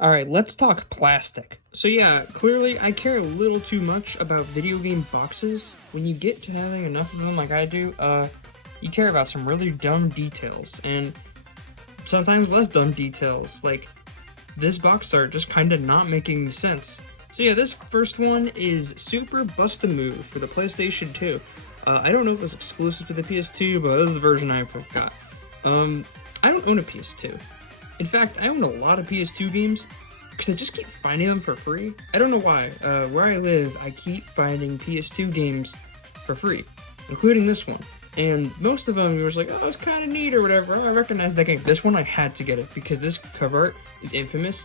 Alright, let's talk plastic. So yeah, clearly I care a little too much about video game boxes. When you get to having enough of them like I do, you care about some really dumb details, and sometimes less dumb details, like this box art just kinda not making any sense. So yeah, this first one is Super Bust-A-Move for the PlayStation 2. I don't know if it was exclusive to the PS2, but this is the version I got. I don't own a PS2. In fact, I own a lot of PS2 games because I just keep finding them for free. I don't know why. Where I live, I keep finding PS2 games for free, including this one. And most of them, was like, oh, it's kind of neat or whatever. Oh, I recognize that game. This one, I had to get it because this cover art is infamous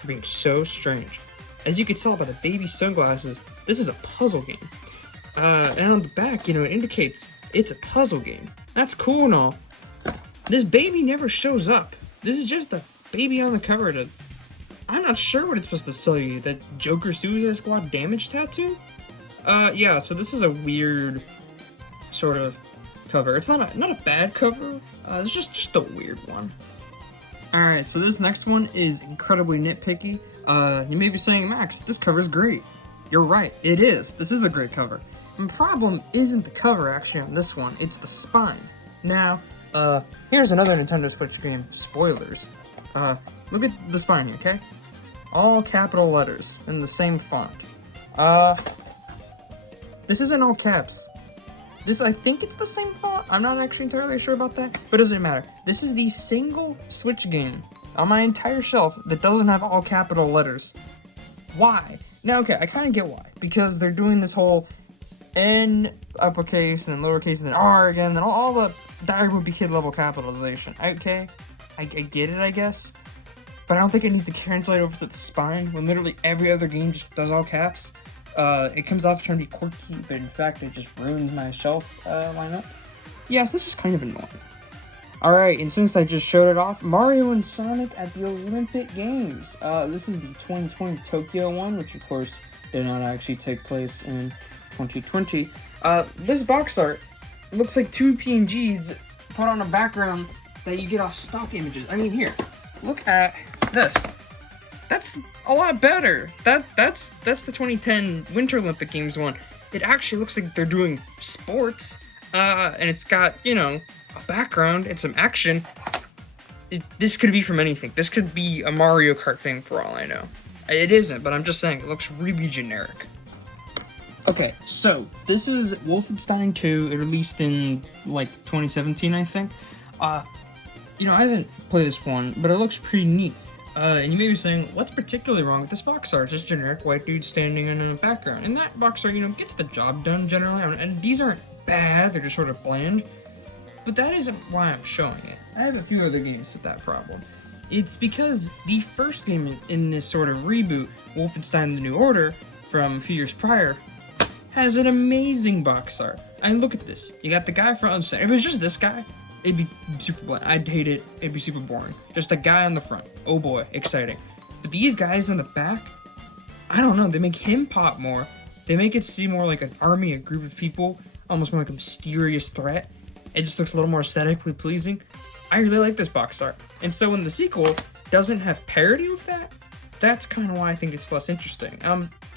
for being so strange. As you can tell by the baby sunglasses, this is a puzzle game. And on the back, it indicates it's a puzzle game. That's cool and all. This baby never shows up. This is just a baby on the cover. I'm not sure what it's supposed to tell you. That Joker Suicide Squad damage tattoo? Yeah, so this is a weird sort of cover. It's not a bad cover. It's just a weird one. Alright, so this next one is incredibly nitpicky. You may be saying, Max, this cover is great. You're right, it is. This is a great cover. The problem isn't the cover, actually, on this one. It's the spine. Now, here's another Nintendo Switch game. Spoilers. Look at the spine here, okay? All capital letters in the same font. This isn't all caps. I think it's the same font. I'm not actually entirely sure about that, but it doesn't matter. This is the single Switch game on my entire shelf that doesn't have all capital letters. Why? Now, okay, I kind of get why. Because they're doing this whole N uppercase and then lowercase and then R again, and then all the dire would be kid level capitalization. Okay, I get it, I guess. But I don't think it needs to translate over to the spine when literally every other game just does all caps. It comes off trying to be quirky, but in fact it just ruins my shelf lineup. Yes, this is kind of annoying. Alright, and since I just showed it off, Mario and Sonic at the Olympic Games. This is the 2020 Tokyo one, which of course did not actually take place in 2020. This box art looks like two PNGs put on a background that you get off stock images. I mean, here, look at this. That's a lot better. That's the 2010 Winter Olympic Games one. It actually looks like they're doing sports, and it's got, a background and some action. This could be from anything. This could be a Mario Kart thing for all I know. It isn't, but I'm just saying, it looks really generic. Okay, so this is Wolfenstein 2. It released in, 2017, I think. I haven't played this one, but it looks pretty neat. And you may be saying, what's particularly wrong with this box art? It's just generic white dude standing in a background. And that box art, gets the job done generally. And these aren't bad, they're just sort of bland. But that isn't why I'm showing it. I have a few other games with that problem. It's because the first game in this sort of reboot, Wolfenstein The New Order, from a few years prior, has an amazing box art. I mean, look at this. You got the guy front and center. If it was just this guy, it'd be super bland. I'd hate it. It'd be super boring. Just a guy on the front. Oh boy, exciting. But these guys in the back, I don't know. They make him pop more. They make it seem more like an army, a group of people, almost more like a mysterious threat. It just looks a little more aesthetically pleasing. I really like this box art. And so when the sequel doesn't have parity with that, that's kind of why I think it's less interesting.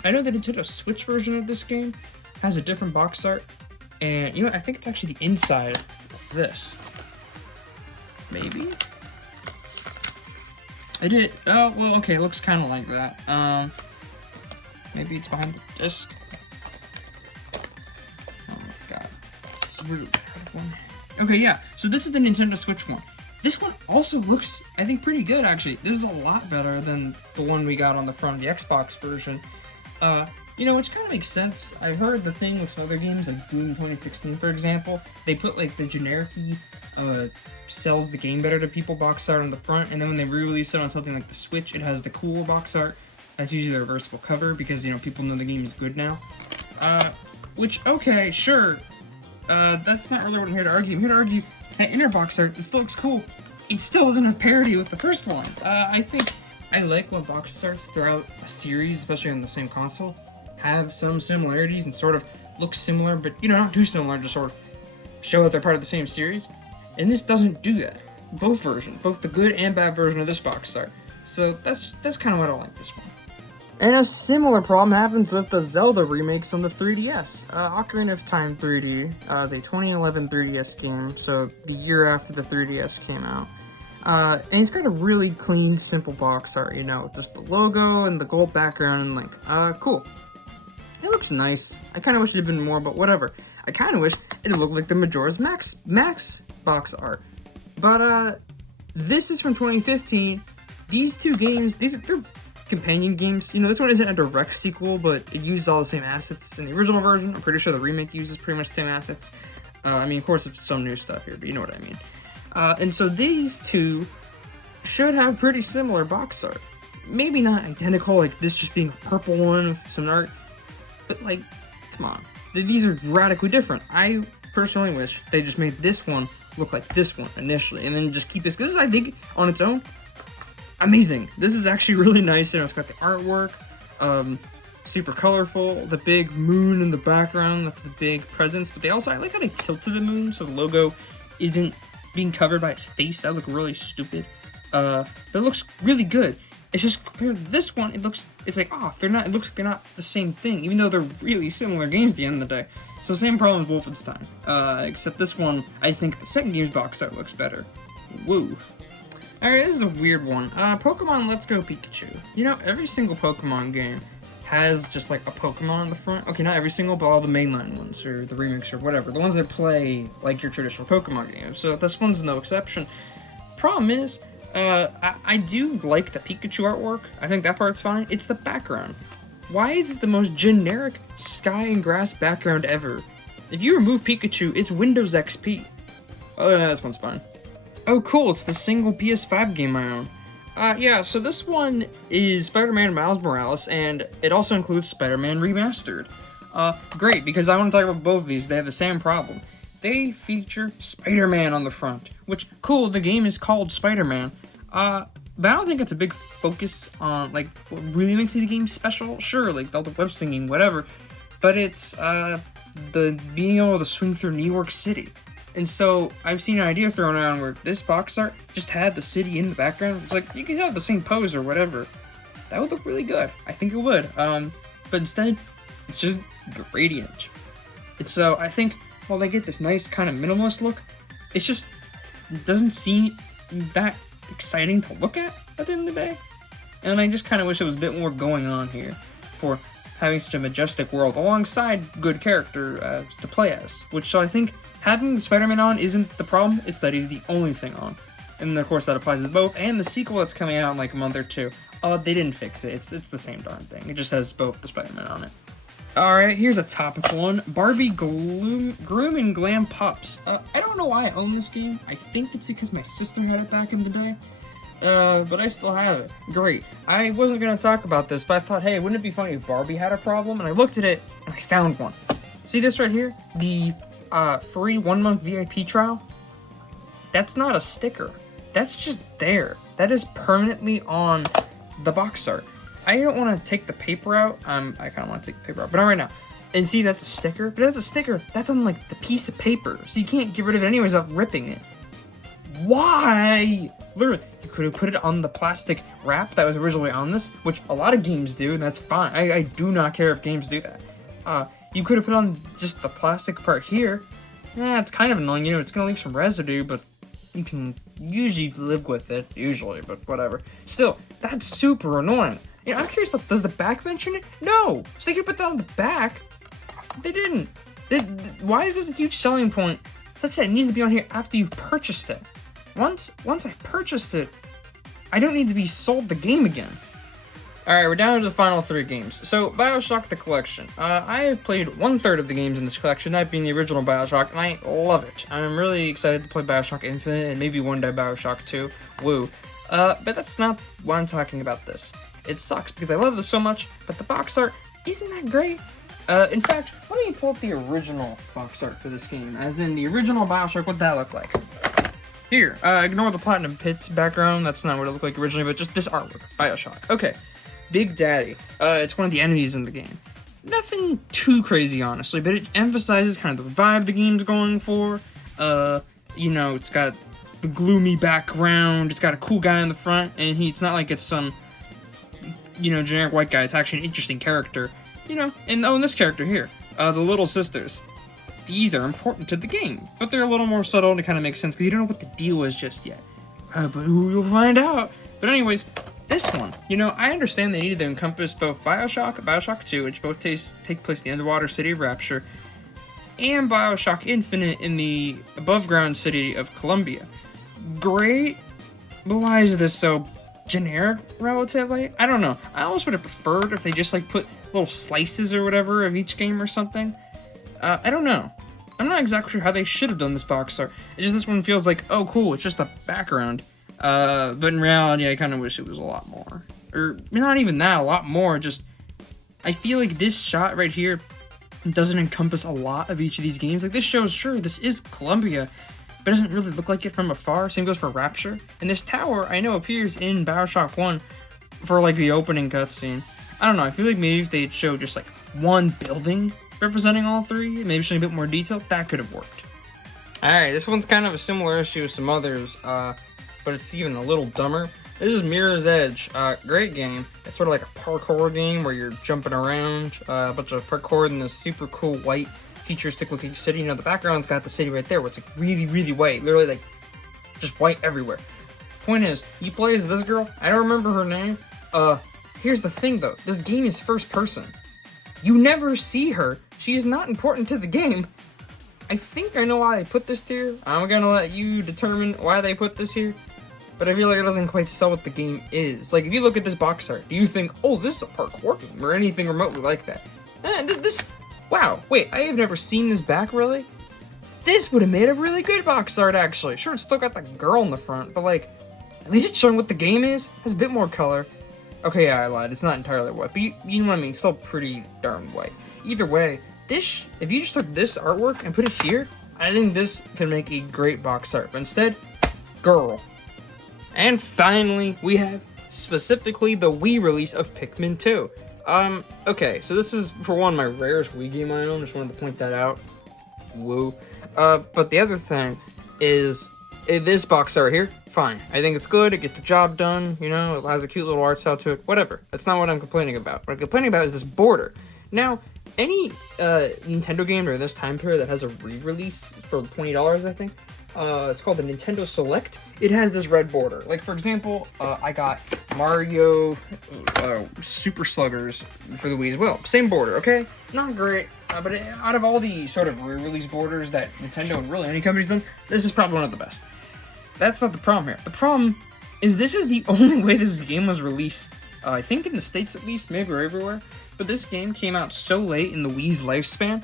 I know the Nintendo Switch version of this game has a different box art. And, I think it's actually the inside of this. Maybe? I did. Oh, well, okay, it looks kind of like that. Maybe it's behind the disc. Oh my god. It's a really bad one. Okay, yeah, so this is the Nintendo Switch one. This one also looks, I think, pretty good, actually. This is a lot better than the one we got on the front of the Xbox version. Which kind of makes sense. I've heard the thing with some other games, like Doom 2016, for example. They put, the generic-y, sells the game better to people box art on the front, and then when they re-release it on something like the Switch, it has the cool box art. That's usually the reversible cover, because, people know the game is good now. Okay, sure. That's not really what I'm here to argue. I'm here to argue that inner box art, this still looks cool. It still doesn't have parity with the first one. I think I like when box arts throughout a series, especially on the same console, have some similarities and sort of look similar, but, not too similar, just sort of show that they're part of the same series. And this doesn't do that. Both versions, both the good and bad version of this box art, So that's kind of what I like this one. And a similar problem happens with the Zelda remakes on the 3DS. Ocarina of Time 3D is a 2011 3DS game, so the year after the 3DS came out. And it's got a really clean, simple box art, you know, just the logo and the gold background, and like, cool. It looks nice. I kind of wish it had been more, but whatever. I kind of wish it looked like the Majora's Max box art. But, this is from 2015. These two games, they're companion games. You know, this one isn't a direct sequel, but it uses all the same assets in the original version. I'm pretty sure the remake uses pretty much the same assets. I mean, of course, it's some new stuff here, but you know what I mean. And so these two should have pretty similar box art. Maybe not identical, like this just being a purple one with some art, but like, come on. These are radically different. I personally wish they just made this one look like this one initially, and then just keep this, because I think, on its own, amazing. This is actually really nice. You know, it's got the artwork, super colorful, the big moon in the background, that's the big presence, but I like how they tilted the moon, so the logo isn't being covered by its face. That would look really stupid. But it looks really good. It's just compared to this one, it's like, it looks like they're not the same thing, even though they're really similar games at the end of the day. So same problem with Wolfenstein, except this one, I think the second game's box art looks better. Woo. Alright, this is a weird one. Pokemon Let's Go Pikachu. You know, every single Pokemon game has just like a Pokemon on the front. Okay, not every single, but all the mainline ones, or the remix, or whatever. The ones that play like your traditional Pokemon games. So this one's no exception. Problem is, I do like the Pikachu artwork. I think that part's fine. It's the background. Why is it the most generic sky and grass background ever? If you remove Pikachu, it's Windows XP. Oh, yeah, this one's fine. Oh, cool, it's the single PS5 game I own. Yeah, so this one is Spider-Man Miles Morales, and it also includes Spider-Man Remastered. Great, because I want to talk about both of these. They have the same problem. They feature Spider-Man on the front, which, cool, the game is called Spider-Man. But I don't think it's a big focus on, like, what really makes these games special. Sure, like, all the web singing, whatever. But it's, the being able to swing through New York City. And so, I've seen an idea thrown around where this box art just had the city in the background. It's like, you could have the same pose or whatever. That would look really good. I think it would. But instead, it's just gradient. And so, I think, while they get this nice kind of minimalist look, it doesn't seem that exciting to look at the end of the day. And I just kind of wish there was a bit more going on here for having such a majestic world alongside good character to play as. Which, so I think having Spider-Man on isn't the problem, it's that he's the only thing on. And of course that applies to both, and the sequel that's coming out in like a month or two. They didn't fix it, it's the same darn thing. It just has both the Spider-Man on it. Alright, here's a topical one. Barbie Groom and Glam Pops. I don't know why I own this game. I think it's because my sister had it back in the day. But I still have it. Great. I wasn't gonna talk about this, but I thought, hey, wouldn't it be funny if Barbie had a problem? And I looked at it, and I found one. See this right here? The free 1-month VIP trial? That's not a sticker. That's just there. That is permanently on the box art. I don't want to take the paper out. I kind of want to take the paper out, but not right now. And see, that's a sticker. But that's a sticker. That's on, like, the piece of paper. So you can't get rid of it anyways without ripping it. Why? Literally, you could have put it on the plastic wrap that was originally on this, which a lot of games do, and that's fine. I do not care if games do that. You could have put on just the plastic part here. Yeah, it's kind of annoying. You know, it's going to leave some residue, but you can usually live with it. Usually, but whatever. Still, that's super annoying. You know, I'm curious about, does the back mention it? No! So they could put that on the back. They didn't. Why is this a huge selling point such that it needs to be on here after you've purchased it? Once I've purchased it, I don't need to be sold the game again. Alright, we're down to the final 3 games. So, BioShock the Collection. I have played 1/3 of the games in this collection, that being the original BioShock, and I love it. I'm really excited to play BioShock Infinite, and maybe one day BioShock 2. Woo. But that's not why I'm talking about this. It sucks, because I love this so much, but the box art isn't that great. In fact, let me pull up the original box art for this game, as in the original BioShock, what that look like. Here, ignore the Platinum Pits background, that's not what it looked like originally, but just this artwork, BioShock. Okay, Big Daddy, it's one of the enemies in the game. Nothing too crazy, honestly, but it emphasizes kind of the vibe the game's going for. You know, it's got the gloomy background. It's got a cool guy in the front, and it's not like it's some, generic white guy. It's actually an interesting character, And this character here, the little sisters. These are important to the game, but they're a little more subtle and it kind of makes sense because you don't know what the deal is just yet. But you'll find out. But anyways, this one, I understand they needed to encompass both Bioshock, Bioshock 2, which both take place in the underwater city of Rapture, and Bioshock Infinite in the above-ground city of Columbia. Great, but why is this so generic, relatively? I don't know. I almost would have preferred if they just, put little slices or whatever of each game or something. I don't know. I'm not exactly sure how they should have done this box art. It's just this one feels like, oh, cool, it's just the background. But in reality, I kind of wish it was a lot more. Or, not even that, a lot more, just... I feel like this shot right here doesn't encompass a lot of each of these games. This shows, sure, this is Columbia, but it doesn't really look like it from afar. Same goes for Rapture. And this tower, I know, appears in Bioshock 1 for, the opening cutscene. I don't know, I feel like maybe if they had showed just, one building representing all three, maybe showing a bit more detail, that could have worked. Alright, this one's kind of a similar issue as some others, but it's even a little dumber. This is Mirror's Edge. Great game. It's sort of like a parkour game where you're jumping around, a bunch of parkour in this super cool white futuristic looking city. The background's got the city right there where it's really, really white. Literally just white everywhere. Point is, you play as this girl. I don't remember her name. Here's the thing though. This game is first person. You never see her. She is not important to the game. I think I know why they put this here. I'm gonna let you determine why they put this here. But I feel like it doesn't quite sell what the game is. If you look at this box art, do you think, oh, this is a parkour game, or anything remotely like that? Wow, wait, I have never seen this back, really? This would have made a really good box art, actually. Sure, it's still got the girl in the front, but at least it's showing what the game is, has a bit more color. Okay, yeah, I lied, it's not entirely white, but you know what I mean, still pretty darn white. Either way, if you just took this artwork and put it here, I think this could make a great box art, but instead, girl. And finally, we have specifically the Wii release of Pikmin 2. Okay, so this is, for one, my rarest Wii game I own, just wanted to point that out. Woo. But the other thing is, this box art here, fine. I think it's good, it gets the job done, it has a cute little art style to it, whatever. That's not what I'm complaining about. What I'm complaining about is this border. Now, any Nintendo game during this time period that has a re-release for $20, I think, it's called the Nintendo Select. It has this red border. For example, I got Mario Super Sluggers for the Wii as well. Same border, okay? Not great, but out of all the sort of re-release borders that Nintendo and really any company's done, this is probably one of the best. That's not the problem here. The problem is this is the only way this game was released. I think in the States at least, maybe everywhere. But this game came out so late in the Wii's lifespan,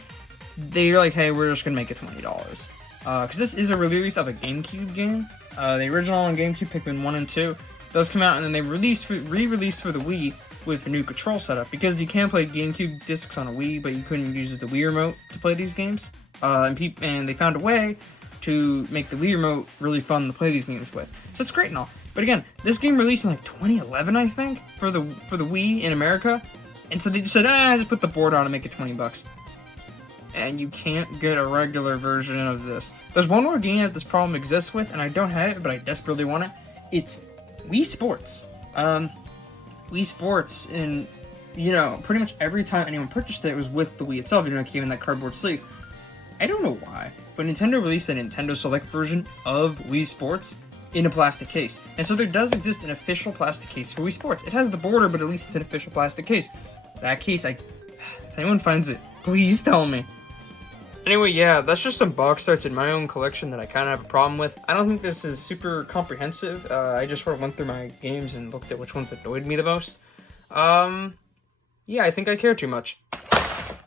they're like, hey, we're just gonna make it $20. Because this is a release of a GameCube game. The original on GameCube, Pikmin 1 and 2, those come out and then they re-released for the Wii with a new control setup. Because you can play GameCube discs on a Wii, but you couldn't use the Wii remote to play these games. And they found a way to make the Wii remote really fun to play these games with. So it's great and all. But again, this game released in 2011, I think, for the Wii in America. And so they just said, just put the board on and make it $20. And you can't get a regular version of this. There's one more game that this problem exists with, and I don't have it, but I desperately want it. It's Wii Sports. Wii Sports, and, pretty much every time anyone purchased it, it was with the Wii itself, it came in that cardboard sleeve. I don't know why, but Nintendo released a Nintendo Select version of Wii Sports in a plastic case. And so there does exist an official plastic case for Wii Sports. It has the border, but at least it's an official plastic case. That case, if anyone finds it, please tell me. Anyway, yeah, that's just some box arts in my own collection that I kind of have a problem with. I don't think this is super comprehensive. I just sort of went through my games and looked at which ones annoyed me the most. Yeah, I think I care too much.